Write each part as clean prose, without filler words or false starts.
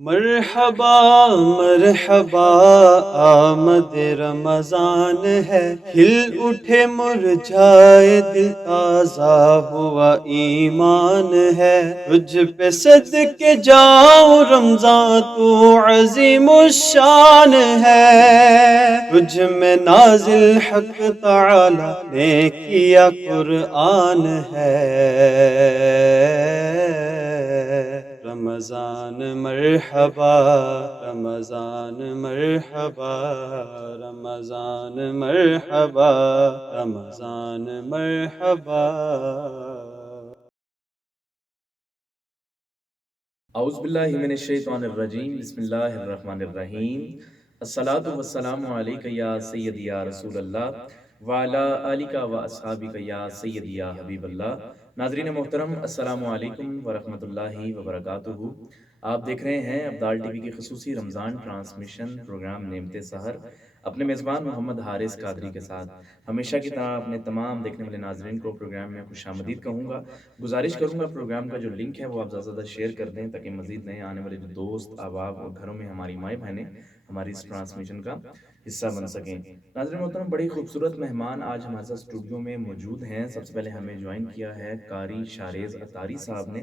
مرحبا مرحبا آمد رمضان ہے، کھل اٹھے مرجھائے دل، تازہ ہوا ایمان ہے۔ تجھ پہ صدقے جاؤں رمضان، تو عظیم الشان ہے۔ تجھ میں نازل حق تعالی نے کیا قرآن ہے۔ رمضان مرحبا، رمضان مرحبا، رمضان مرحبا، رمضان مرحبا۔ اعوذ باللہ من الشیطان الرجیم، بسم اللہ الرحمن الرحیم۔ الصلاۃ والسلام علیک یا سیدی یا رسول اللہ وعلی آلک و اصحابک یا سیدی یا حبیب اللہ۔ ناظرین محترم، السلام علیکم ورحمۃ اللہ وبرکاتہ۔ آپ دیکھ رہے ہیں ابدال ٹی وی کی خصوصی رمضان ٹرانسمیشن پروگرام نعمت سحر، اپنے میزبان محمد حارث قادری کے ساتھ۔ ہمیشہ کی طرح اپنے تمام دیکھنے والے ناظرین کو پروگرام میں خوش آمدید کہوں گا۔ گزارش کروں گا پروگرام کا جو لنک ہے وہ آپ زیادہ سے زیادہ شیئر کر دیں، تاکہ مزید نئے آنے والے جو دوست احباب اور گھروں میں ہماری مائیں بہنیں ہماری اس ٹرانسمیشن کا حصہ بن سکیں۔ ناظرین محترم، بڑی خوبصورت مہمان آج ہمارے ساتھ اسٹوڈیو میں موجود ہیں۔ سب سے پہلے ہمیں جوائن کیا ہے قاری شاریز عطاری صاحب نے،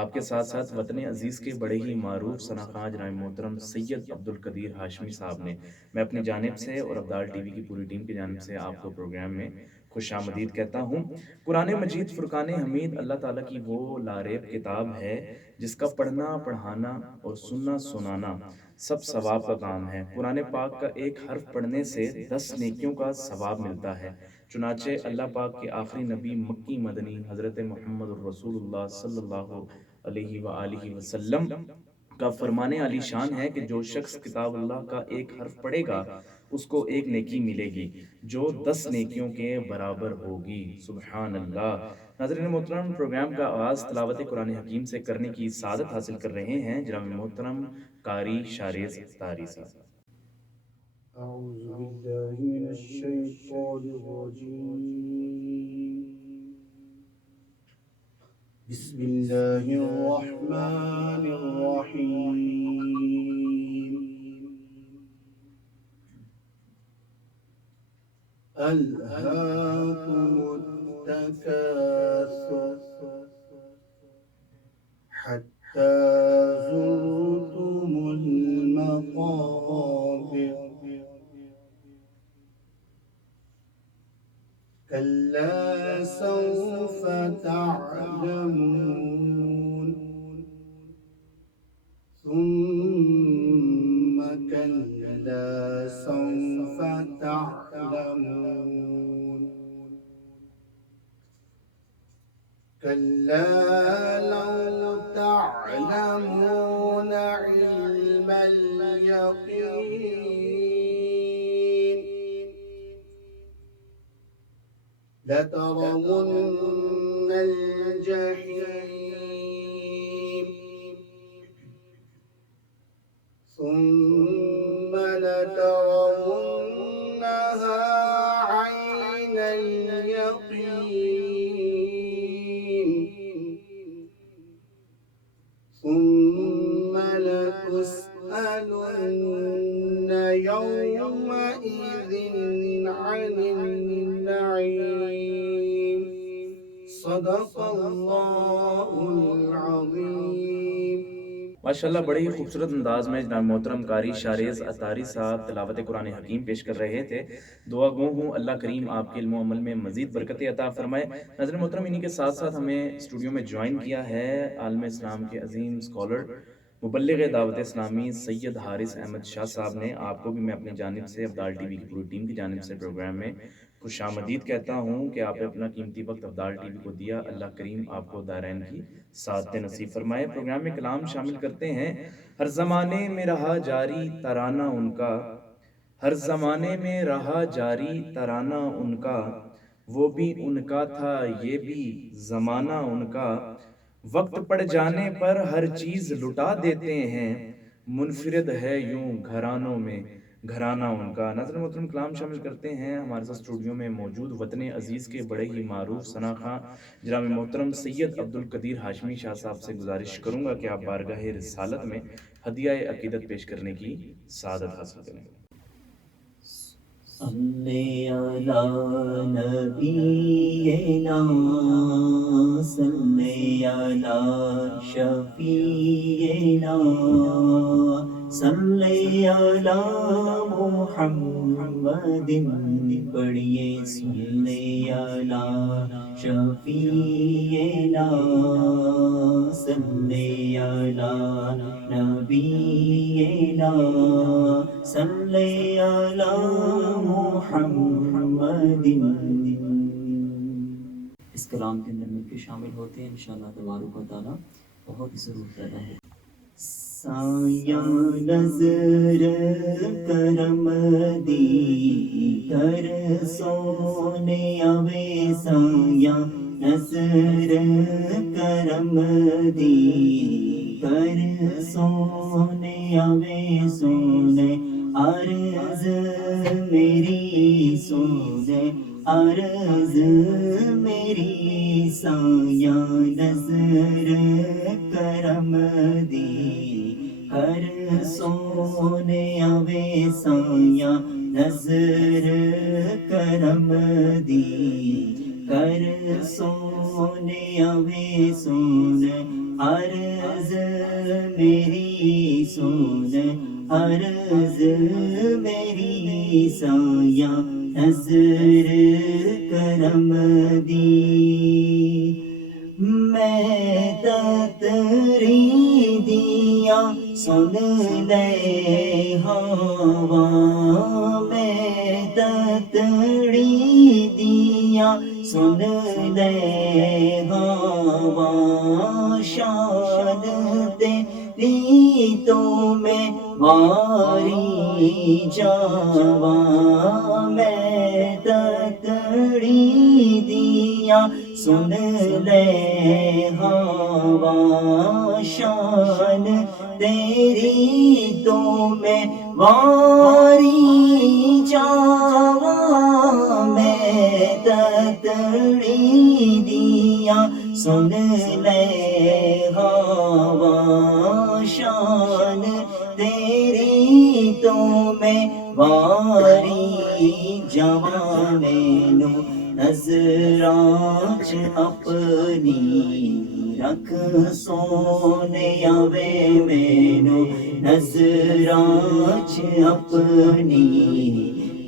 آپ کے ساتھ ساتھ وطن عزیز کے بڑے ہی معروف ثناخواں جناب محترم سید عبدالقدیر ہاشمی صاحب نے۔ میں اپنی جانب سے اور ابدال ٹی وی کی پوری ٹیم کی جانب سے آپ کو پروگرام میں خوش آمدید کہتا ہوں۔ قرآن مجید فرقان حمید اللہ تعالیٰ کی وہ لاریب کتاب ہے جس کا پڑھنا، پڑھانا اور سننا سنانا سب ثواب کا کام ہے۔ قرآن پاک کا ایک حرف پڑھنے سے 10 نیکیوں کا ثواب ملتا ہے۔ چنانچہ اللہ پاک کے آخری نبی مکی مدنی حضرت محمد الرسول اللہ صلی اللہ علیہ وآلہ وسلم کا فرمان علی شان ہے کہ جو شخص کتاب اللہ کا ایک حرف پڑھے گا اس کو ایک نیکی ملے گی جو 10 نیکیوں کے برابر ہوگی۔ سبحان اللہ۔ ناظرین محترم، پروگرام کا آغاز تلاوت قرآن حکیم سے کرنے کی سعادت حاصل کر رہے ہیں جناب محترم قاری شاریز عطاری صاحب۔ أعوذ بالله من الشيطان الرجيم، بسم الله الرحمن الرحيم، ألهاكم التكاثر حتى زرتم المقابر، كلا سوف تعلمون، ثم كلا سوف تعلمون، كلا لو تعلمون علم اليقين لترون الجحيم ثم لترونها عين اليقين ثم لتسألن يومئذ عن النعيم، صدق اللہ العظیم۔ ماشاءاللہ، بڑے ہی خوبصورت انداز میں جناب محترم قاری شاریز عطاری صاحب تلاوت قرآن حکیم پیش کر رہے تھے۔ دعا گو ہوں اللہ کریم آپ کے علم و عمل میں مزید برکت عطا فرمائے۔ ناظرین محترم، انہی کے ساتھ ساتھ ہمیں اسٹوڈیو میں جوائن کیا ہے عالم اسلام کے عظیم اسکالر، مبلغ دعوت اسلامی سید حارث احمد شاہ صاحب نے۔ آپ کو بھی میں اپنی جانب سے ابدال ٹی وی کی پوری ٹیم کی جانب سے پروگرام میں خوش آمدید کہتا ہوں کہ آپ نے اپنا قیمتی وقت ابدال ٹی وی کو دیا۔ اللہ کریم آپ کو دارین کی سعادت نصیب فرمائے۔ پروگرام میں کلام شامل کرتے ہیں۔ ہر زمانے میں رہا جاری ترانہ ان کا، ہر زمانے میں رہا جاری ترانہ ان کا، وہ بھی ان کا تھا یہ بھی زمانہ ان کا، وقت پڑ جانے پر ہر چیز لٹا دیتے ہیں، منفرد ہے یوں گھرانوں میں گھرانہ ان کا۔ ناظرین محترم، کلام شامل کرتے ہیں ہمارے ساتھ اسٹوڈیو میں موجود وطن عزیز کے بڑے ہی معروف ثناخواں جناب محترم سید عبدالقدیر ہاشمی شاہ صاحب سے گزارش کروں گا کہ آپ بارگاہ رسالت میں ہدیہ عقیدت پیش کرنے کی سعادت حاصل کریں۔ صلی علی نبینا صلی علی شفیعنا صلی علی محمد پڑھیے صلی علی شفیعنا صلی علی نبینا صلی علی محمد۔ اس کلام کے اندر مل کے شامل ہوتے ہیں انشاءاللہ تبارک و تعالیٰ، بہت ہی ضرور پیدا ہے۔ سایہ نظر کرم دی کر سونے آوے سایہ نظر کرم دی کر سونے آوے سونے عرض میری سونے عرض میری سایہ نظر کرم دی کر سونے آوے سایہ نظر کرم دی کر سونے آوے سونے عرض میری سونے عرض میری سایہ نظر کرم دی میں تتری دیا سن لے ہوا میں تتری دیا سن لے ہوا شان تیری تو میں واری جاواں میں تتڑی دیا سن لے ہوا شان تیری تو میں واری جاواں میں تتڑی دیا سن لے ہوا شان تیری تو میں واری جاواں مینو نظراں چ اپنی رکھ سونے آوے مینو نظراں چ اپنی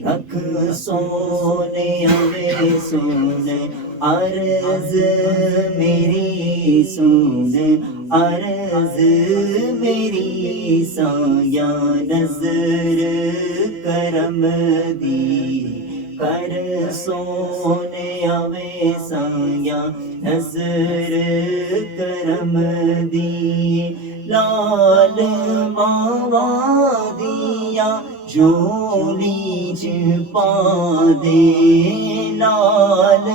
رکھ سونے آوے سونے عرض میری سونے عرض میری سایہ نظر کرم دی کر سونے آوے سایہ نظر کرم دی لال ماوا دیا جولی چ پا دے لال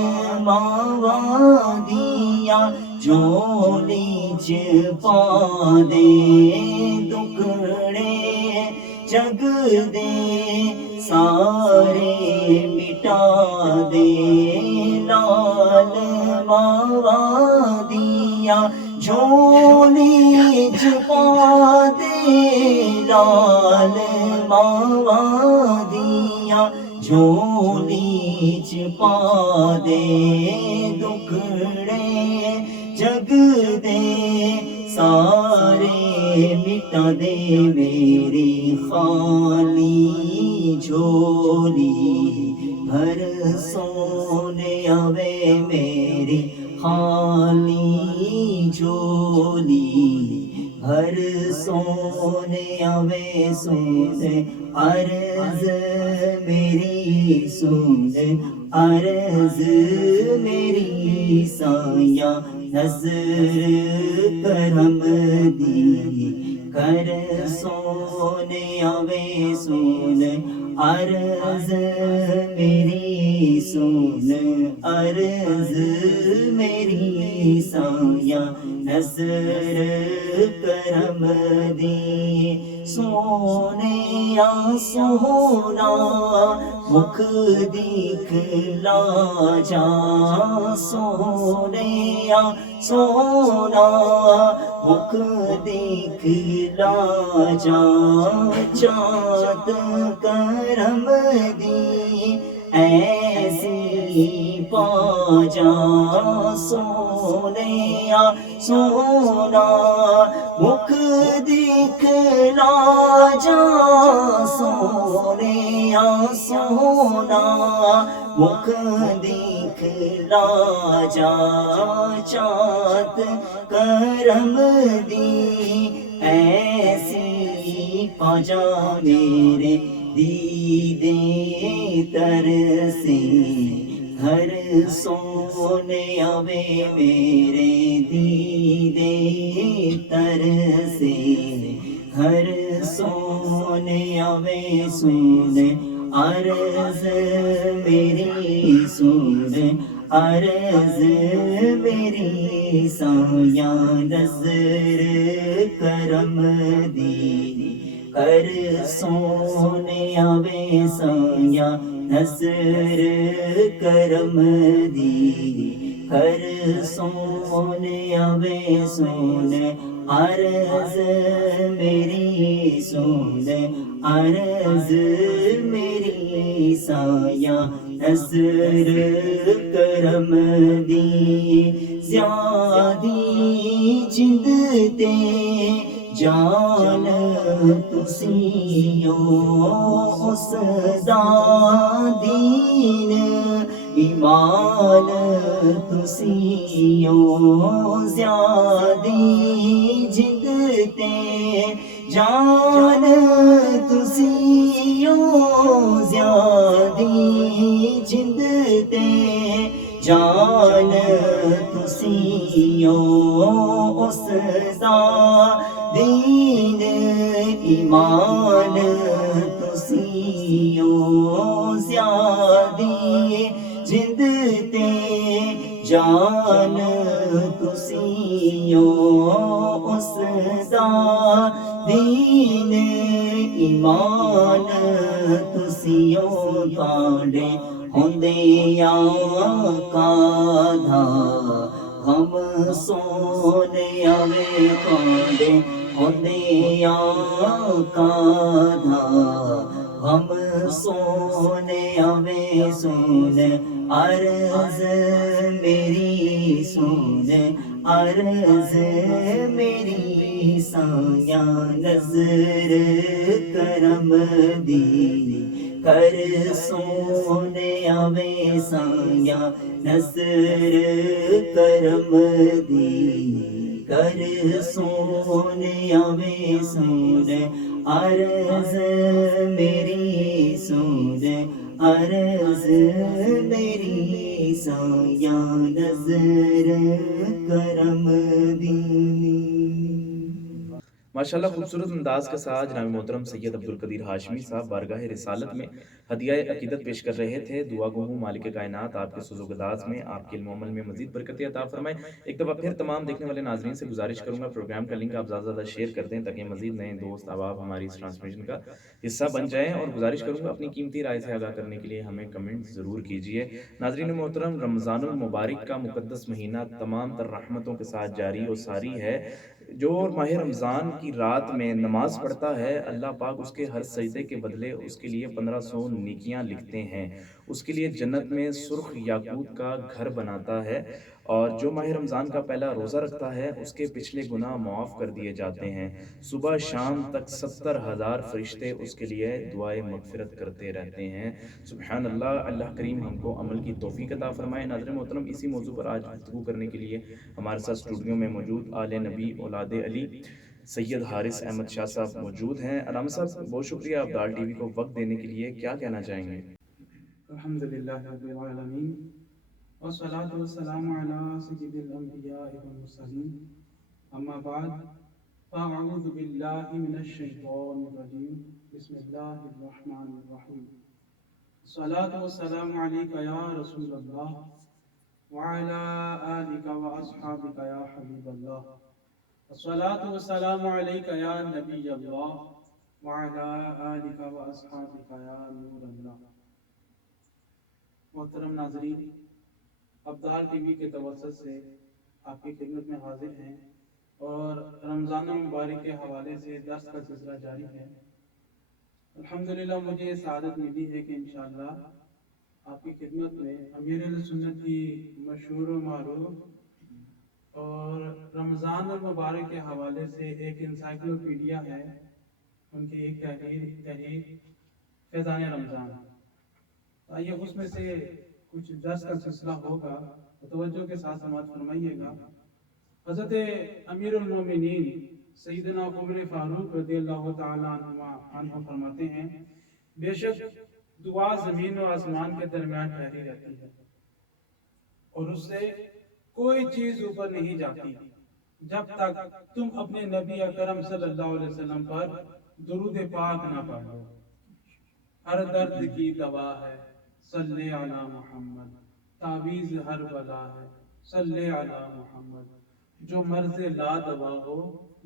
ماوا دیا جولی چ پا دے دکھڑے جگ دے سارے مٹا دے لال ماوا دیا جولی چ پا دے لال ماوا دیا جولی چ پا دے دکھڑے جگ دے سارے مٹا دے میری خالی جھولی بھر سونے آوے میری خالی جھولی بھر سونے آوے سونے عرض میری سونے عرض میری سایہ نظر کرم دی کر سونے آوے سونے عرض میری سونے عرض میری سایہ نظر کرم دی سونیا سونا مکھ دکھلا جا سونیا سونا مکھ دکھلا جا چاند کرم دی ایسی پا جا سونیا سونا مکھ دکھلا جا سونیا سونا مکھ دکھلا جا چاند کرم دی ایسی پا جا میرے دیدے تر سے ہر سونیا وے میرے دیدے تر سے ہر سونیا وے سن عرض میری سن عرض میری سایہ نظر کرم دی کر سونیا وے سایہ نظر کرم دی کر سونیا وے سن عرض میری سن عرض میری سایہ نظر کرم دی زیادی جند تے جان تسیو اس دا دین ایمان تسیو زیادی جند تے جان تسیو زیادی جند تے جان تسیو اس دا دین ایمان تسیو زیادی جند تے جان تسیو اس دا دین ایمان تسیو کاڑے ہوندے آقا دا ہم سونیا وے کاڑے ہوندے آقا دا ہم سونیا وے سن عرض میری سن عرض میری سایہ نظر کرم دی کر سونیا وے سایہ نظر کرم دی کر سونیا وے سن عرض میری سن عرض میری سایہ نظر کرم دی۔ ماشاءاللہ خوبصورت انداز کے ساتھ جناب محترم سید عبدالقدیر ہاشمی صاحب بارگاہ رسالت میں ہدیہ عقیدت پیش کر رہے تھے۔ دعا گو ہوں مالک کائنات آپ کے سوز و گداز میں، آپ کے علم و عمل میں مزید برکتیں عطا فرمائے۔ ایک دفعہ پھر تمام دیکھنے والے ناظرین سے گزارش کروں گا پروگرام کا لنک آپ زیادہ سے زیادہ شیئر کر دیں تاکہ مزید نئے دوست احباب ہماری اس ٹرانسمیشن کا حصہ بن جائیں، اور گزارش کروں گا اپنی قیمتی رائے سے آگاہ کرنے کے لیے ہمیں کمنٹ ضرور کیجیے۔ ناظرین محترم، رمضان المبارک کا مقدس مہینہ تمام تر رحمتوں کے ساتھ جاری و ساری ہے۔ جو ماہ رمضان کی رات میں نماز پڑھتا ہے، اللہ پاک اس کے ہر سجدے کے بدلے اس کے لیے 1500 نیکیاں لکھتے ہیں، اس کے لیے جنت میں سرخ یاقوت کا گھر بناتا ہے، اور جو ماہ رمضان کا پہلا روزہ رکھتا ہے اس کے پچھلے گناہ معاف کر دیے جاتے ہیں۔ صبح شام تک 70,000 فرشتے اس کے لیے دعائے مغفرت کرتے رہتے ہیں۔ سبحان اللہ، اللہ کریم ہم کو عمل کی توفیق عطا فرمائے۔ ناظرین محترم، اسی موضوع پر آج گفتگو کرنے کے لیے ہمارے ساتھ اسٹوڈیو میں موجود آل نبی اولاد علی سید حارث احمد شاہ صاحب موجود ہیں۔ علامہ صاحب، بہت شکریہ آپ ڈال ٹی وی کو وقت دینے کے لیے، کیا کہنا چاہیں گے؟ الحمدللہ رب العالمین، والصلاة والسلام علی سید الانبیاء والمرسلین، اما بعد فاعوذ باللہ من الشیطان الرجیم، بسم اللہ الرحمن الرحیم۔ الصلاة والسلام علیک یا رسول اللہ وعلی آلک واصحابک یا حبیب اللہ، الصلاة والسلام علیک یا نبی اللہ وعلى آلك وأصحابك يا نور اللہ۔ محترم ناظرین، ابدال ٹی وی کے توسط سے آپ کی خدمت میں حاضر ہیں اور رمضان مبارک کے حوالے سے درس کا سلسلہ جاری ہے۔ الحمدللہ مجھے یہ سعادت ملی ہے کہ انشاءاللہ آپ کی خدمت میں امیر سنت کی مشہور و معروف اور رمضان المبارک کے حوالے سے ایک انسائکلوپیڈیا ہے، ان کی ایک تحریر فیضان رمضان۔ آئیے اس میں سے کچھ درس کا سلسلہ ہوگا، توجہ کے ساتھ سماعت فرمائیے گا۔ حضرت امیر المومنین سیدنا عمر فاروق رضی اللہ تعالیٰ عنہ فرماتے ہیں، بے شک دعا زمین و آسمان کے درمیان ٹھہری رہتی ہے اور اس سے کوئی چیز اوپر نہیں جاتی جب تک تم اپنے نبی اکرم صلی اللہ علیہ وسلم پر درود پاک نہ پڑھو۔ ہر درد کی دوا ہے صلی علی محمد، تعویذ ہر بلا ہے صلی علی محمد، جو مرض لا دوا ہو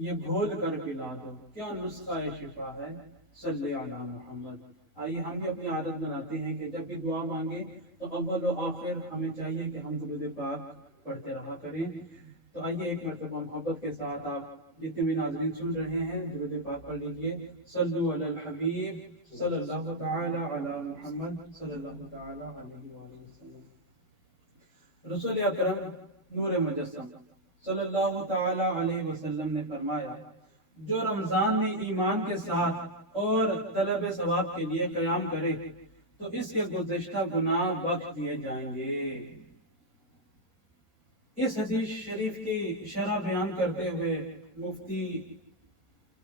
یہ گھول کر پلا دو، کیا نسخہ شفا ہے صلی علی محمد۔ آئیے ہم بھی اپنی عادت بناتے ہیں کہ جب بھی دعا مانگے تو اول و آخر ہمیں چاہیے کہ ہم درود پاک پڑھتے رہا کریں۔ تو آئیے ایک مرتبہ محبت کے ساتھ آپ جتنے بھی ناظرین سن رہے ہیں درود پاک پڑھ لیجئے۔ صلو علی الحبیب صلی اللہ تعالی علی محمد صلی اللہ تعالی علیہ وآلہ وسلم۔ رسول اکرم نور مجسم صلی اللہ تعالی علیہ وسلم نے فرمایا، جو رمضان میں ایمان کے ساتھ اور طلب ثواب کے لیے قیام کرے تو اس کے گزشتہ گناہ بخش دیے جائیں گے۔ اس حدیث شریف کی شرح بیان کرتے ہوئے مفتی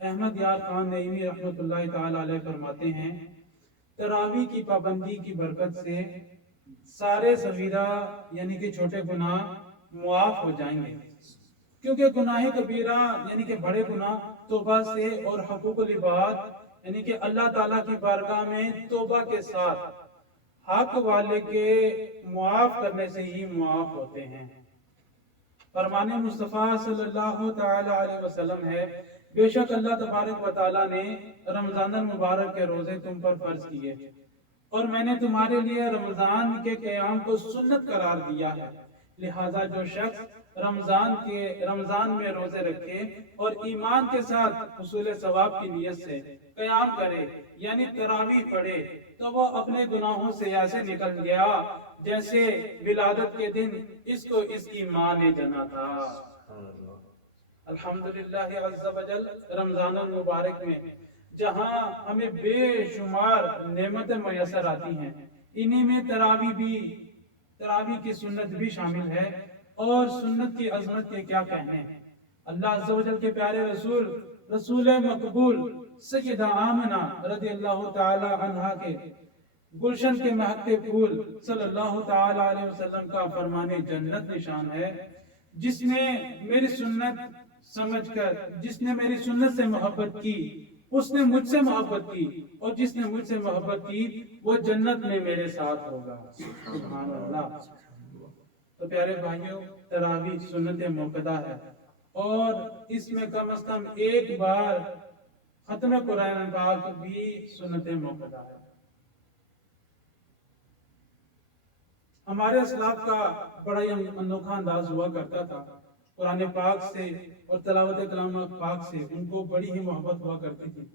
احمد یار خان نعیمی رحمۃ اللہ تعالی علیہ فرماتے ہیں، تراویح کی پابندی کی برکت سے سارے صغیرہ یعنی کہ چھوٹے گناہ معاف ہو جائیں گے، کیونکہ گناہ کبیرہ یعنی کہ بڑے گناہ توبہ سے اور حقوق العباد یعنی کہ اللہ تعالیٰ کی بارگاہ میں توبہ کے ساتھ حق والے کے معاف کرنے سے ہی معاف ہوتے ہیں۔ فرمان مصطفیٰ صلی اللہ تعالی علیہ وسلم ہے، بے شک اللہ تبارک و تعالیٰ نے رمضان المبارک کے روزے تم پر فرض کیے اور میں نے تمہارے لیے رمضان کے قیام کو سنت قرار دیا ہے، لہذا جو شخص رمضان میں روزے رکھے اور ایمان کے ساتھ حصول ثواب کی نیت سے قیام کرے یعنی تراویح پڑھے تو وہ اپنے گناہوں سے ایسے نکل گیا جیسے ولادت کے دن اس کو اس کی ماں نے جنا تھا۔ الحمدللہ عز و جل رمضان المبارک میں جہاں ہمیں بے شمار نعمتیں میسر آتی ہیں، انہی میں تراویح کی سنت بھی شامل ہے، اور سنت کی عظمت کے کیا کہنے ہیں۔ اللہ عز و جل کے پیارے رسول مقبول سیدہ آمنہ رضی اللہ تعالی عنہا کے گلشن کے مہکتے پھول صلی اللہ تعالی علیہ وسلم کا فرمان جنت نشان ہے، جس نے میری سنت سمجھ کر جس نے میری سنت سے محبت کی اس نے مجھ سے محبت کی، اور جس نے مجھ سے محبت کی وہ جنت میں میرے ساتھ ہوگا۔ سبحان اللہ۔ تو پیارے بھائیوں، تراویح سنت موقدہ ہے اور اس میں کم از کم ایک بار ختم قرآن پاک بھی سنت موقدہ ہے۔ ہمارے اسلاف کا بڑا ہی انوکھا انداز ہوا کرتا تھا، قرآن پاک سے اور تلاوت کلام پاک سے ان کو بڑی ہی محبت ہوا کرتی تھی،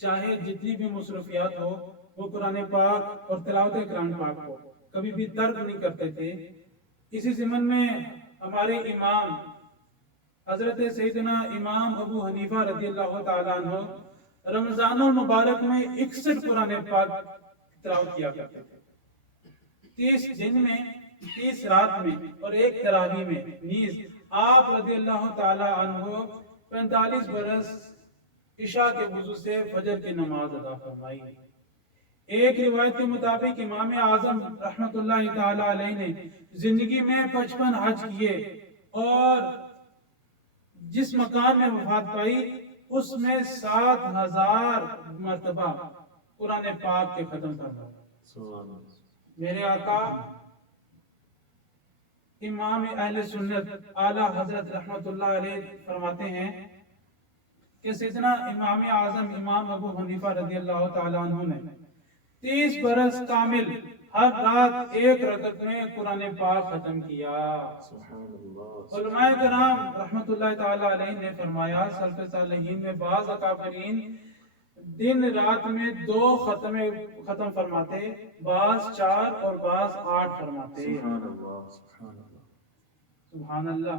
چاہے جتنی بھی مصروفیات ہو وہ قرآن پاک اور تلاوت کلام پاک ہو کبھی بھی ترک نہیں کرتے تھے۔ اسی ضمن میں ہمارے امام حضرت سیدنا امام ابو حنیفہ رضی اللہ تعالیٰ عنہ رمضان المبارک میں 61 قرآن پاک تلاوت کیا کرتے تھے، 30 دن میں 30 رات میں اور ایک تراویح میں نیز آپ رضی اللہ تعالیٰ عنہ 45 برس عشاء کے وضو سے فجر کی نماز ادا فرمائی۔ ایک روایت کے مطابق امام اعظم رحمت اللہ تعالی علیہ نے زندگی میں 55 حج کیے اور جس مکان میں وفات پائی اس میں 7000 مرتبہ قرآن پاک کے ختم کرنا۔ میرے آقا امام اہل سنت اعلیٰ حضرت رحمت اللہ علیہ فرماتے ہیں کہ سیدنا امام اعظم امام ابو حنیفہ رضی اللہ تعالیٰ عنہ نے 30 برس کامل ہر رات ایک رکعت میں قرآن پاک ختم کیا۔ علماء کرام رحمت اللہ تعالیٰ علیہ نے فرمایا سلف صالحین میں بعض اکابرین دن رات میں 2 ختم فرماتے، بعض 4 اور بعض 8 فرماتے۔ سبحان اللہ،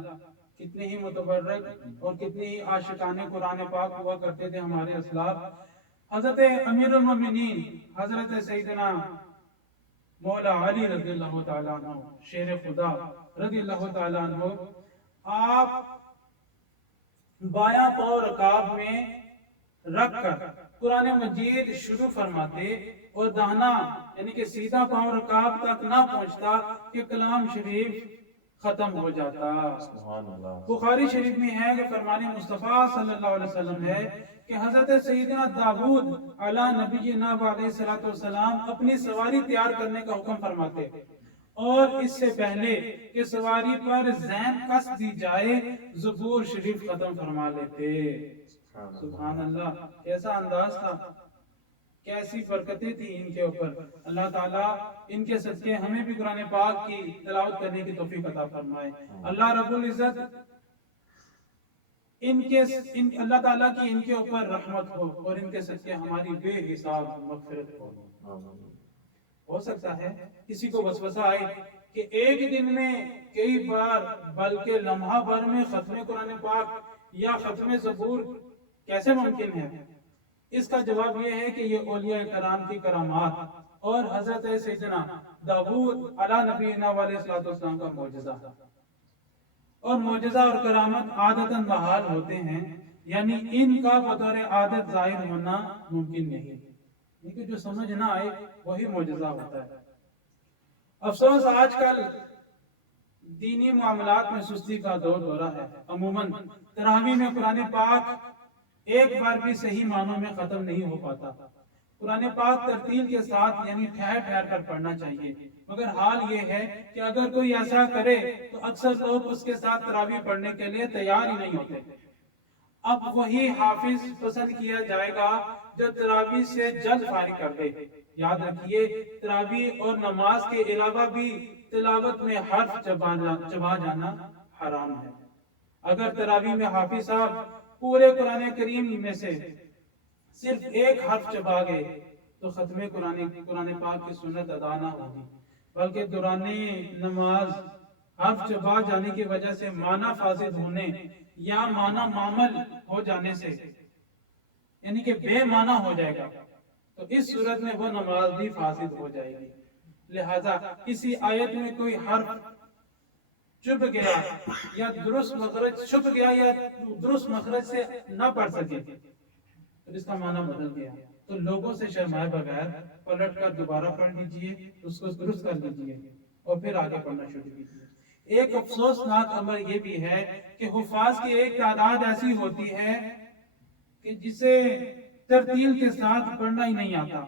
کتنے ہی متبرک اور کتنے ہی عاشقان قرآن پاک ہوا کرتے تھے ہمارے اسلاف۔ حضرت امیر المومنین حضرت سیدنا مولا علی رضی اللہ تعالیٰ عنہ شیر خدا رضی اللہ تعالیٰ عنہ، آپ بایاں پاؤں رکاب میں رکھ کر قرآن مجید شروع فرماتے اور داہنا یعنی کہ سیدھا پاؤں رکاب تک نہ پہنچتا کہ کلام شریف ختم ہو جاتا۔ بخاری شریف میں ہے کہ فرمان مصطفیٰ صلی اللہ علیہ وسلم ہے کہ حضرت سیدنا داؤد علیہ نبینا علیہ السلام اپنی سواری تیار کرنے کا حکم فرماتے اور اس سے پہلے کہ سواری پر زین کس دی جائے زبور شریف ختم فرما لیتے۔ سبحان اللہ، کیسا انداز تھا، کیسی برکتیں تھی ان کے اوپر۔ اللہ تعالیٰ ان کے صدقے ہمیں بھی قرآن پاک کی تلاوت کرنے کی توفیق عطا فرمائے۔ اللہ رب العزت اللہ تعالیٰ کی ان کے اوپر رحمت ہو اور ان کے صدقے ہماری بے حساب مغفرت ہو سکتا ہے کسی کو وسوسہ آئے کہ ایک دن میں کئی بار بلکہ لمحہ بھر میں ختم قرآن پاک یا ختم زبور کیسے ممکن ہے؟ اس کا جواب یہ ہے کہ یہ اولیاء کرام کی کرامات اور حضرت سیدنا داؤد علیہ نبینا علیہ السلام کا معجزہ، اور معجزہ اور کرامت عادتاً بحال ہوتے ہیں، یعنی ان کا بطور عادت ظاہر ہونا ممکن نہیں، لیکن جو سمجھ نہ آئے وہی معجزہ ہوتا ہے۔ افسوس آج کل دینی معاملات میں سستی کا دور ہو رہا ہے۔ عموماً تراویح میں قرآن پاک ایک بار بھی صحیح معنوں میں ختم نہیں ہو پاتا۔ قرآن پاک ترتیل کے ساتھ یعنی ٹھہر ٹھہر کر پڑھنا چاہیے، مگر حال یہ ہے کہ اگر کوئی ایسا کرے تو اکثر لوگ اس کے ساتھ تراویح پڑھنے کے لیے تیار ہی نہیں ہوتے۔ اب وہی حافظ پسند کیا جائے گا جو تراویح سے جلد فارغ کر دے۔ یاد رکھیے تراویح اور نماز کے علاوہ بھی تلاوت میں حرف چبا جانا حرام ہے۔ اگر تراویح میں حافظ صاحب پورے قرآن کریم میں سے صرف ایک حرف چبا گئے تو ختم قرآن پاک کی سنت ادا نہ ہوگی، بلکہ دوران نماز حرف چبا جانے کی وجہ سے معنی فاسد ہونے یا معنی معمل ہو جانے سے یعنی کہ بے معنی ہو جائے گا، تو اس صورت میں وہ نماز بھی فاسد ہو جائے گی۔ لہذا کسی آیت میں کوئی حرف چپ گیا یا درست مخرج چھپ گیا یا درست مخرج سے نہ پڑھ سکے تو اس کا معنی بدل گیا تو لوگوں سے شرمائے بغیر پلٹ کر دوبارہ پڑھ لیجئے، اس کو درست کر لیجئے اور پھر آگے پڑھنا شروع کیجئے۔ ایک افسوسناک امر یہ بھی ہے کہ حفاظ کی ایک تعداد ایسی ہوتی ہے کہ جسے ترتیل کے ساتھ پڑھنا ہی نہیں آتا،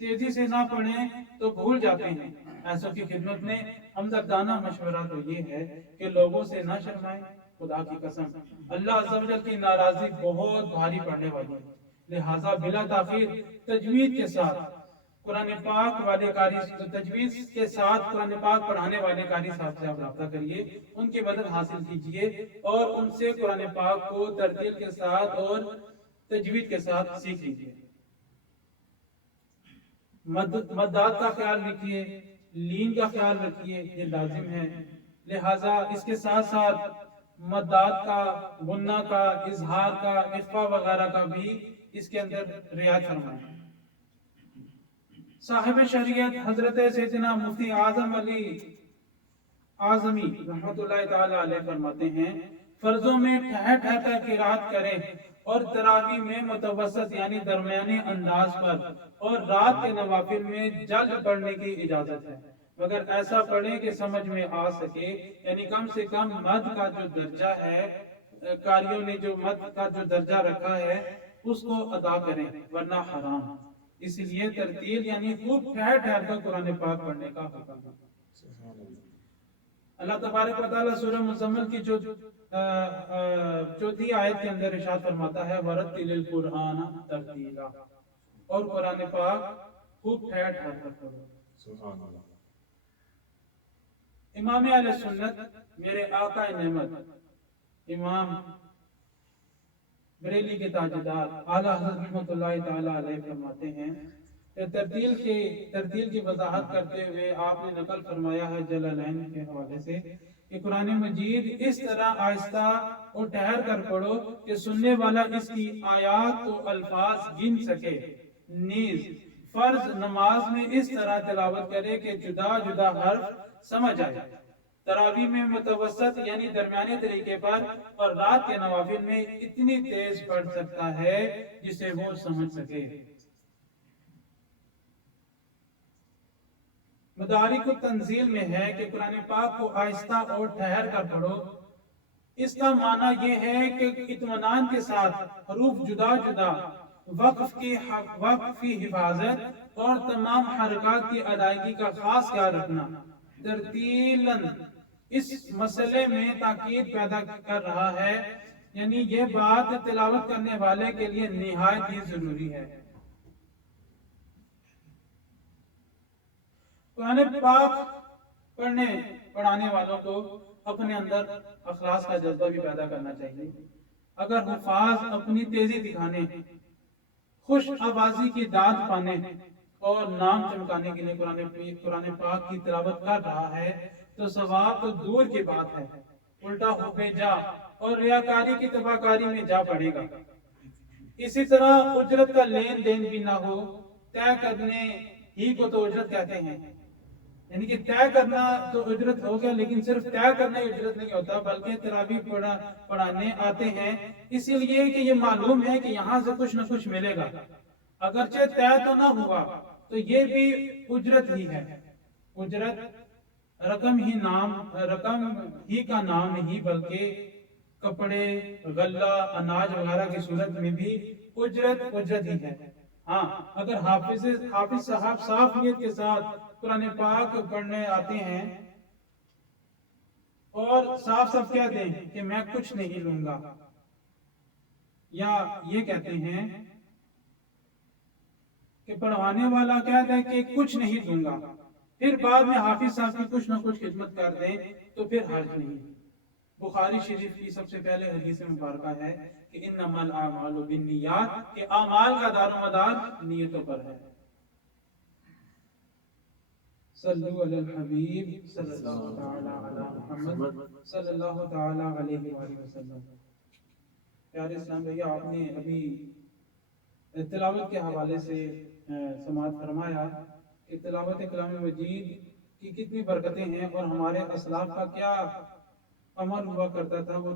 تیزی سے نہ پڑھیں تو بھول جاتے ہیں۔ ایسوں کی خدمت میں ہمدردانہ مشورہ تو یہ ہے کہ لوگوں سے نہ شرمائیں۔ خدا کی قسم اللہ عز و جل کی ناراضی بہت بھاری پڑنے والی ہے، لہٰذا بلا تاخیر تجوید کے ساتھ قرآن پاک والے قاری تجوید کے ساتھ قرآن پاک پڑھانے والے قاری صاحب سے آپ رابطہ کریے، ان کی مدد حاصل کیجئے اور ان سے قرآن پاک کو ترتیل کے ساتھ اور تجوید کے ساتھ سیکھ لیجئے۔ مدات کا خیال رکھیے، لین کا خیال رکھیے، یہ لازم ہے۔ لہٰذا اس کے ساتھ ساتھ مدات کا، غنہ کا، اظہار کا، اخفا وغیرہ کا بھی اس کے اندر رعایت فرمائیں۔ صاحب شریعت حضرت سیدنا مفتی اعظم علی اعظمی رحمت اللہ تعالی علیہ فرماتے ہیں فرضوں میں ٹھہر ٹھہر کر قرات کریں اور تراویح میں متوسط یعنی درمیانے انداز پر اور رات کے نوافل میں جلد پڑھنے کی اجازت ہے، مگر ایسا پڑھیں کہ سمجھ میں آ سکے، یعنی کم سے کم مد کا جو درجہ ہے، قاریوں نے جو مد کا جو درجہ رکھا ہے اس کو ادا کریں ورنہ حرام۔ اس لیے ترتیل یعنی خوب ٹھہر ٹھہر کر قرآن پاک پڑھنے کا حکم ہے۔ اللہ تبارک و تعالیٰ سورہ مزمل کی چوتھی آیت کے اندر ارشاد فرماتا ہے وَرَتِّلِ الْقُرْآنَ تَرْتِيلًا، اور قرآن پاک خوب ٹھہر ٹھہر کر پڑھو۔ سبحان اللہ۔ امام اہل سنت میرے آقا نعمت امام بریلی کے تاجدار اعلیٰ حضرت رحمۃ اللہ تعالیٰ علیہ فرماتے ہیں کہ ترتیل کی وضاحت کرتے ہوئے آپ نے نقل فرمایا ہے جلالین کے حوالے سے کہ قرآن مجید اس طرح آہستہ اور ٹھہر کر پڑھو کہ سننے والا اس کی آیات و الفاظ گن سکے، نیز فرض نماز میں اس طرح تلاوت کرے کہ جدا جدا حرف سمجھ آئے، تراویح میں متوسط یعنی درمیانے طریقے پر، اور رات کے نوافل میں اتنی تیز پڑھ سکتا ہے جسے وہ سمجھ سکے۔ مدارک التنزیل میں ہے کہ قرآن پاک کو آہستہ اور ٹھہر کر پڑھو، اس کا معنی یہ ہے کہ اطمینان کے ساتھ حروف جدا جدا، وقف کی حفاظت اور تمام حرکات کی ادائیگی کا خاص خیال رکھنا۔ ترتیلاً اس مسئلے میں تاکید پیدا کر رہا ہے، یعنی یہ بات تلاوت کرنے والے کے لیے نہایت ہی ضروری ہے۔ قرآن پاک پڑھانے والوں کو اپنے اندر اخلاص کا جذبہ بھی پیدا کرنا چاہیے۔ اگر حفاظ اپنی تیزی دکھانے، خوش آوازی کی داد پانے اور نام چمکانے کے لیے قرآن پاک کی تلاوت کر رہا ہے تو ثواب تو دور کی بات ہے، الٹا ہو بے جا اور ریاکاری کی تباہکاری میں جا پڑے گا۔ اسی طرح اجرت کا لین دین بھی نہ ہو، طے کرنے ہی کو تو اجرت کہتے ہیں، یعنی کہ طے کرنا تو اجرت ہو گیا، لیکن صرف طے کرنا ہی اجرت نہیں ہوتا، بلکہ تراویح پڑھانے آتے ہیں اسی لیے کہ یہ معلوم ہے کہ یہاں سے کچھ نہ کچھ ملے گا، اگرچہ طے تو نہ ہوا تو یہ بھی اجرت ہی ہے۔ اجرت رقم ہی کا نام نہیں، بلکہ کپڑے، غلہ، اناج وغیرہ کی صورت میں بھی اجرت ہی ہے۔ ہاں، اگر حافظ صاحب صاف نیت کے ساتھ قرآن پاک پڑھنے آتے ہیں اور صاف کہتے ہیں کہ میں کچھ نہیں لوں گا، یا یہ کہتے ہیں کہ پڑھوانے والا کہتا ہے کہ کچھ نہیں دوں گا، پھر بعد میں حافظ صاحب کی کچھ نہ کچھ خدمت کر دیں تو پھر حرج نہیں۔ بخاری شریف کی سب سے پہلے حدیث مبارکہ ہے کہ انما الاعمال بالنیات، کہ اعمال کا دار و مدار نیتوں پر ہے۔ صلو علی الحبیب صلی اللہ تعالی علی محمد صلی اللہ تعالی علیہ وآلہ وسلم۔ پیارے اسلام بھائیو، آپ نے ابھی تلاوت کے حوالے سے سماعت فرمایا کہ تلاوت کلام مجید کی کتنی برکتیں ہیں اور ہمارے اسلاف کا کیا عمل ہوا کرتا تھا، وہ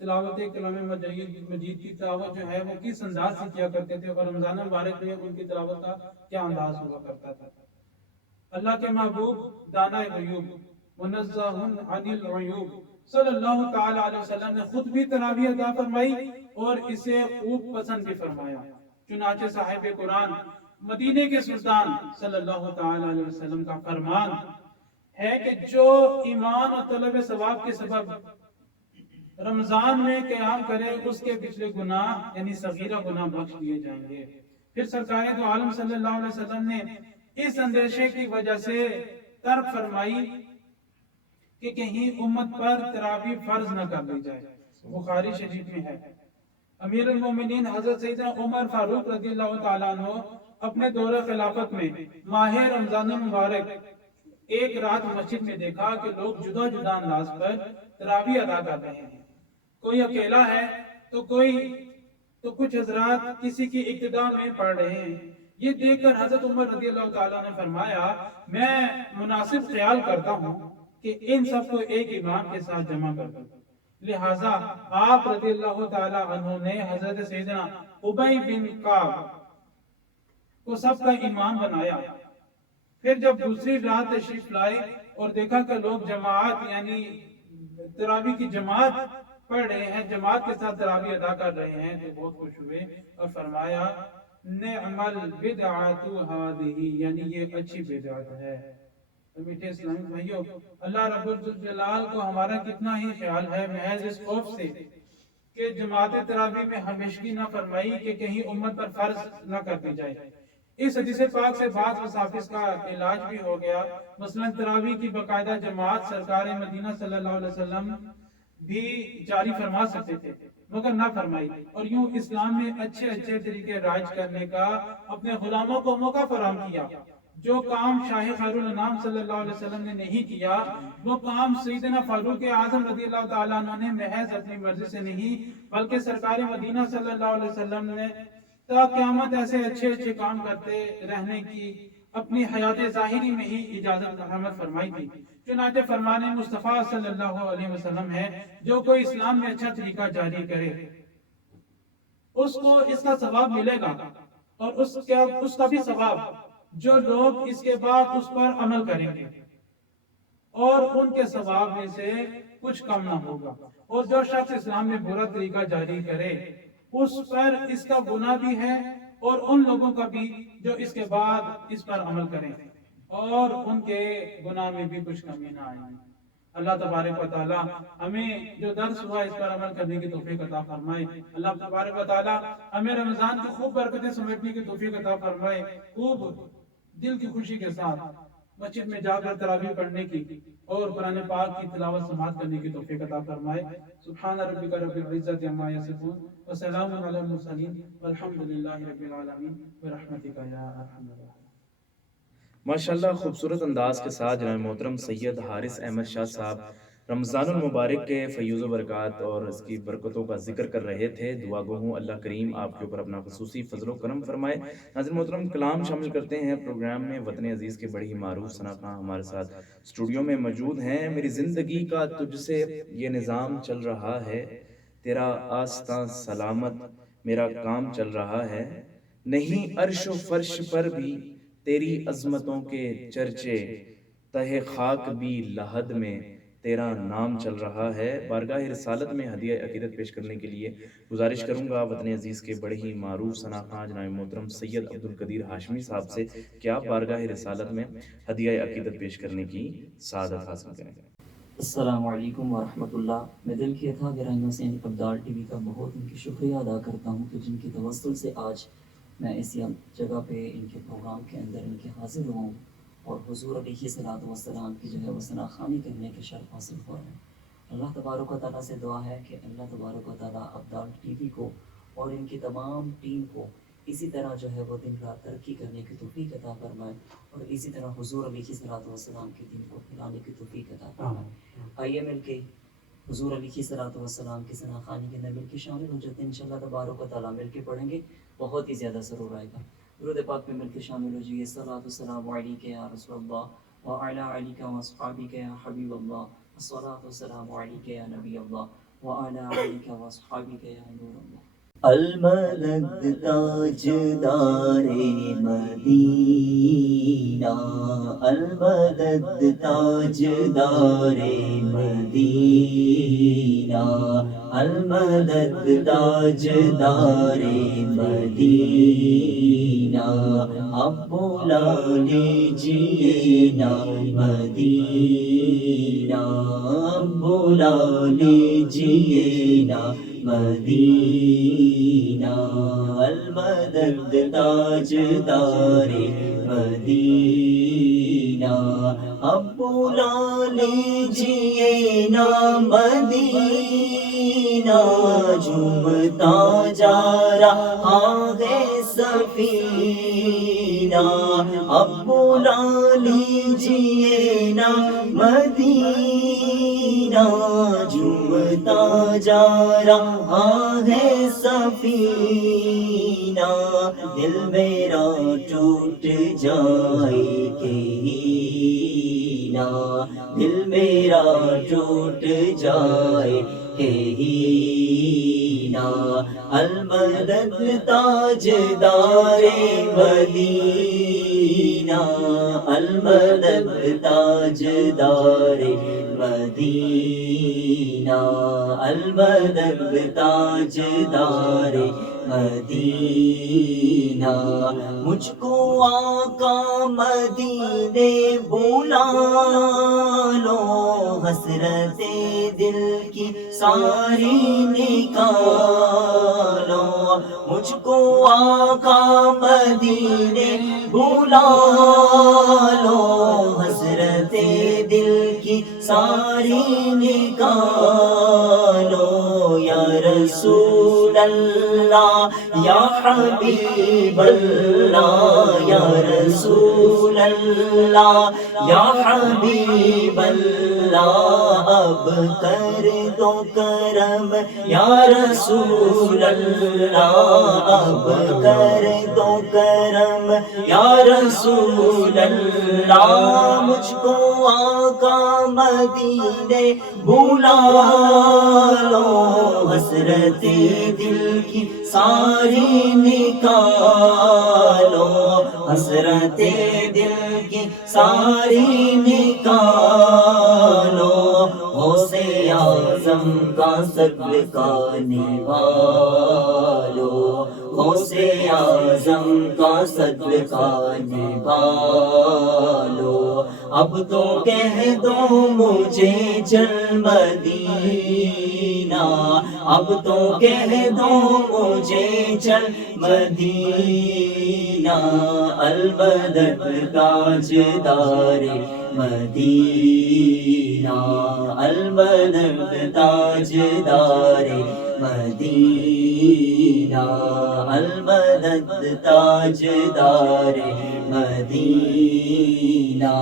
تلاوت کلام مجید کی تلاوت جو ہے وہ کس انداز سے کیا کرتے تھے، اور رمضان مبارک میں ان کی تلاوت کا کیا انداز ہوا کرتا تھا۔ اللہ کے محبوب دانا غیوب منزہ عن العیوب صلی اللہ تعالی علیہ وسلم نے خود بھی تراویح ادا فرمائی اور اسے خوب پسند بھی فرمایا۔ چنانچہ صاحب قرآن مدینے کے سلطان صلی اللہ تعالی علیہ وسلم کا فرمان ہے کہ جو ایمان اور طلب ثواب کے سبب رمضان میں قیام کرے اس کے پچھلے گناہ یعنی صغیرہ گناہ بخش دیے جائیں گے۔ پھر سرکار دو عالم صلی اللہ علیہ وسلم نے اس اندیشے کی وجہ سے ترک فرمائی کہ کہیں امت پر تراویح فرض نہ کر دی جائے۔ بخاری شریف میں ہے، امیر المومنین حضرت سیدنا عمر فاروق رضی اللہ تعالیٰ عنہ اپنے دور خلافت میں ماہ رمضان المبارک ایک رات مسجد میں دیکھا کہ لوگ جدا جدا انداز پر تراویح ادا کر رہے ہیں، کوئی اکیلا ہے تو کچھ حضرات کسی کی اقتداء میں پڑھ رہے ہیں۔ یہ دیکھ کر حضرت عمر رضی اللہ تعالیٰ نے فرمایا میں مناسب خیال کرتا ہوں کہ ان سب کو ایک امام کے ساتھ جمع کر دوں، لہٰذا آپ رضی اللہ تعالیٰ عنہ نے حضرت سیدنا ابی بن کعب کو سب کا امام بنایا۔ پھر جب دوسری رات تشریف لائے اور دیکھا کہ لوگ جماعت یعنی تراویح کی جماعت پڑھ رہے ہیں، جماعت کے ساتھ تراویح ادا کر رہے ہیں، تو بہت خوش ہوئے اور فرمایا نعم البدعۃ ہذہ، یعنی یہ اچھی بدعت ہے، تو میٹھے اسلامی بھائیوں، اللہ رب الجلال کو ہمارا کتنا ہی خیال ہے، محض اس خوف سے کہ جماعت تراویح میں ہمیشگی نہ فرمائی کہ کہیں امت پر فرض نہ کر دی جائے۔ اس حدیث پاک سے بعض مسافر کا علاج بھی ہو گیا۔ مثلا تراویح کی باقاعدہ جماعت سرکار مدینہ صلی اللہ علیہ وسلم بھی جاری فرما سکتے تھے مگر نہ فرمائی، اور یوں اسلام میں اچھے اچھے طریقے رائج کرنے کا اپنے غلاموں کو موقع فراہم کیا۔ جو کام شاہ خیر الانام صلی اللہ علیہ وسلم نے نہیں کیا، وہ کام سیدنا فاروق اعظم رضی اللہ تعالیٰ عنہ نے محض اپنی مرضی سے نہیں بلکہ سرکار مدینہ صلی اللہ علیہ وسلم نے تا قیامت ایسے اچھے اچھے کام کرتے رہنے کی اپنی حیات ظاہری میں ہی اجازت مرحمت فرمائی تھی۔ چنانچہ فرمان مصطفیٰ صلی اللہ علیہ وسلم ہے، جو کوئی اسلام میں اچھا طریقہ جاری کرے اس کو اس کا ثواب ملے گا، اور اس کا بھی ثواب جو لوگ اس کے بعد اس پر عمل کریں گے، اور ان کے ثواب میں سے کچھ کم نہ ہوگا۔ اور جو شخص اسلام میں برا طریقہ جاری کرے اس پر اس کا گناہ بھی ہے، اور ان لوگوں کا بھی جو اس کے بعد اس پر عمل کریں، اور ان کے گناہ میں بھی کچھ کمی نہ آئے۔ اللہ تبارک و تعالی ہمیں جو درس ہوا اس پر عمل کرنے کی توفیق عطا فرمائے۔ اللہ تبارک و تعالی ہمیں رمضان کی خوب برکتیں سمیٹنے کی توفیق عطا فرمائے، خوب دل کی خوشی کے ساتھ مسجد میں جا کر تراویح پڑھنے کی اور قرآن پاک کی تلاوت سماعت کرنے کی توفیق عطا فرمائے۔ سبحان ربک رب العزۃ عما یصفون وسلام علی المرسلین والحمد للہ رب العالمین برحمتک یا ارحم الراحمین۔ ماشاءاللہ خوبصورت انداز کے ساتھ جناب محترم سید حارث احمد شاہ صاحب رمضان المبارک کے فیوز و برکات اور اس کی برکتوں کا ذکر کر رہے تھے۔ دعا گو ہوں اللہ کریم آپ کے اوپر اپنا خصوصی فضل و کرم فرمائے۔ ناظرین محترم، کلام شامل کرتے ہیں پروگرام میں۔ وطن عزیز کے بڑے ہی معروف ثنا خاں ہمارے ساتھ اسٹوڈیو میں موجود ہیں۔ میری زندگی کا تجھ سے یہ نظام چل رہا ہے، تیرا آستاں سلامت میرا کام چل رہا ہے، نہیں عرش و فرش پر بھی تیری عظمتوں کے چرچے، تہ خاک بھی لحد میں تیرا نام چل رہا ہے۔ بارگاہ رسالت میں ہدیہ عقیدت پیش کرنے کے لیے گزارش کروں گا وطن عزیز کے بڑے ہی معروف ثنا خاں جناب محترم سید عبدالقدیر ہاشمی صاحب سے کہ آپ بارگاہ رسالت میں ہدیہ عقیدت پیش کرنے کی سعادت حاصل کریں۔ السلام علیکم ورحمۃ اللہ۔ میں دل کی تھا گرامی حسین ابدال ٹی وی کا بہت ان کی شکریہ ادا کرتا ہوں کہ جن کی توسل سے آج میں اسی جگہ پہ ان کے پروگرام کے اندر ان کے حاضر ہوں اور حضور علیہ صلاۃ والسلام کی جو ہے وہ ثنا خوانی کرنے کے شرف حاصل ہو رہے ہیں۔ اللہ تبارک و تعالیٰ سے دعا ہے کہ اللہ تبارک و تعالیٰ ابدال ٹی وی کو اور ان کی تمام ٹیم کو اسی طرح جو ہے وہ دن رات ترقی کرنے کی توفیق عطا فرمائے، اور اسی طرح حضور علیہ صلاۃ والسلام کے دین کو پھیلانے کی توفیق عطا فرمائے۔ آئیے مل کے حضور علیہ صلاۃ والسلام کی ثنا خوانی کے اندر مل کے شامل ہو جاتے ہیں۔ انشاءاللہ تبارک و تعالیٰ مل کے پڑھیں گے، بہت ہی زیادہ ضرور آئے گا۔ درود پاک میں مل کے شامل ہو جائیے۔ الصلاۃ والسلام علیک یا رسول اللہ وعلی آلک واصحابک یا حبیب اللہ، الصلاۃ والسلام علیک یا نبی اللہ وعلی آلک واصحابک یا نور اللہ۔ المدد تاجدار مدینہ، المدد تاجدار مدینہ، المدد تاجدار مدینہ، اب بلا لیجیے نا مدینہ، اب بلا لیجیے نا مدینہ، المدد تاجدار مدینہ، اب بلا لیجیے نا مدینہ، جھومتا جا رہا ہے سفینہ، اب بلا لیجیے نا مدینہ، جھومتا جا رہا ہے سفینہ، دل میرا ٹوٹ جائے کہیں نہ، دل میرا ٹوٹ جائے کہیں نہ، المدد تاجدار مدینہ، المدد تاجدار مدینہ۔ المدد تاجدار مدینہ، مجھ کو آقا مدینے بلا لو، حسرت دل کی ساری نکالو، مجھ کو آقا مدینے بلا لو، حسرت دل کی ساری نکالو، یا رسول اللہ یا حبیب اللہ، یا رسول اللہ یا حبیب اللہ، اب کر دو کرم یا رسول اللہ، اب کر دو کرم یا رسول اللہ، مجھ کو آقا مدینے بلا لو، حسرت دل کی ساری نکالو، حسرت دل کی ساری نکالو، غوث اعظم کا صدقہ نبھالو، غوث اعظم کا صدقہ نبھالو، اب تو کہہ دو مجھے چل مدینہ، اب تو کہہ دو مجھے چل مدینہ، المدد تاجدار مدینہ، المدد تاجدار مدینہ، المدد تاجدار مدینہ،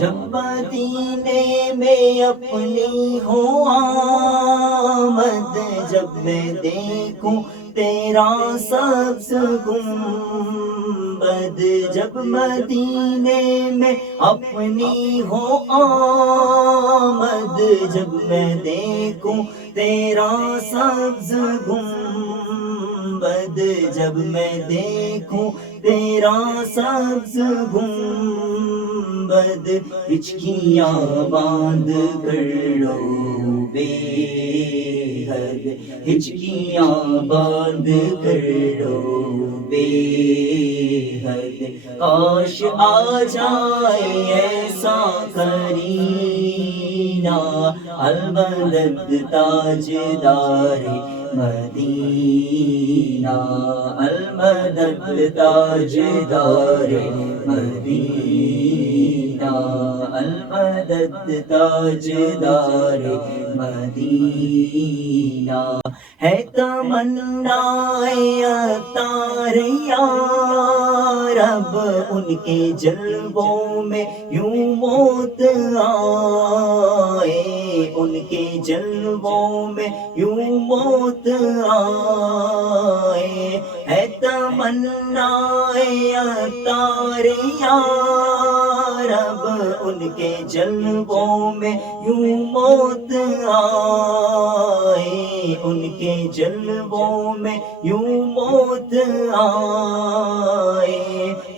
جب مدینے میں اپنی ہو آمد، جب میں دیکھوں تیرا سبز گنبد، جب مدینے میں اپنی ہو آمد، جب میں دیکھوں تیرا سبز گنبد، جب میں دیکھوں تیرا سبز گنبد، ہچکیاں باندھ کر رو بے حد، ہچکیاں باندھ کر رو بے حد، کاش آ جائے ایسا کرینہ، المدد تاجدار مدینہ، المدد تاجدار مدینہ، المدد تاجدار مدینہ، ہے تمنا عطار یا رب، ان کے جلووں میں یوں موت آئے، ان کے جلووں میں یوں موت آئے، ہے تمنا عطار یا رب، ان کے جلووں میں یوں موت آئے، ان کے جلووں میں یوں موت آئے،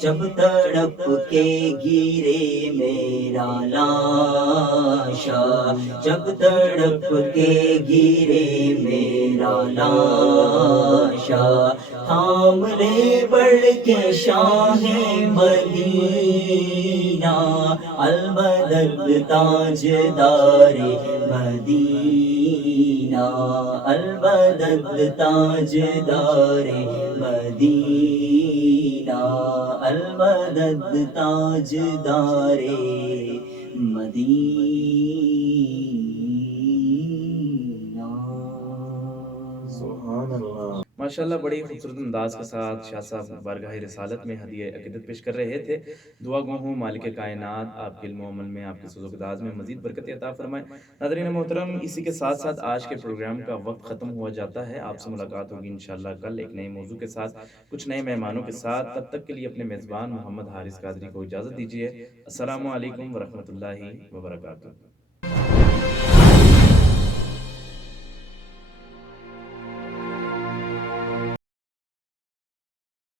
جب تڑپ کے گرے میرا لاشا، جب تڑپ کے گرے میرا لاشا، تھام لے بڑھ کے شاہ مدینہ، المدد تاجدار مدینہ، المدد تاجدار مدینہ، المدد تاجدار مدینہ۔ سبحان اللہ، ماشاءاللہ بڑی خوبصورت انداز کے ساتھ شاہ صاحب بارگاہ رسالت میں ہدیہ عقیدت پیش کر رہے تھے۔ دعا گو ہوں مالک کائنات آپ کے علم و عمل میں، آپ کے سوز و اقداس میں مزید برکت عطا فرمائے۔ ناظرین محترم، اسی کے ساتھ ساتھ آج کے پروگرام کا وقت ختم ہوا جاتا ہے۔ آپ سے ملاقات ہوگی انشاءاللہ کل ایک نئے موضوع کے ساتھ، کچھ نئے مہمانوں کے ساتھ۔ تب تک کے لیے اپنے میزبان محمد حارث قادری کو اجازت دیجیے۔ السلام علیکم ورحمۃ اللہ وبرکاتہ۔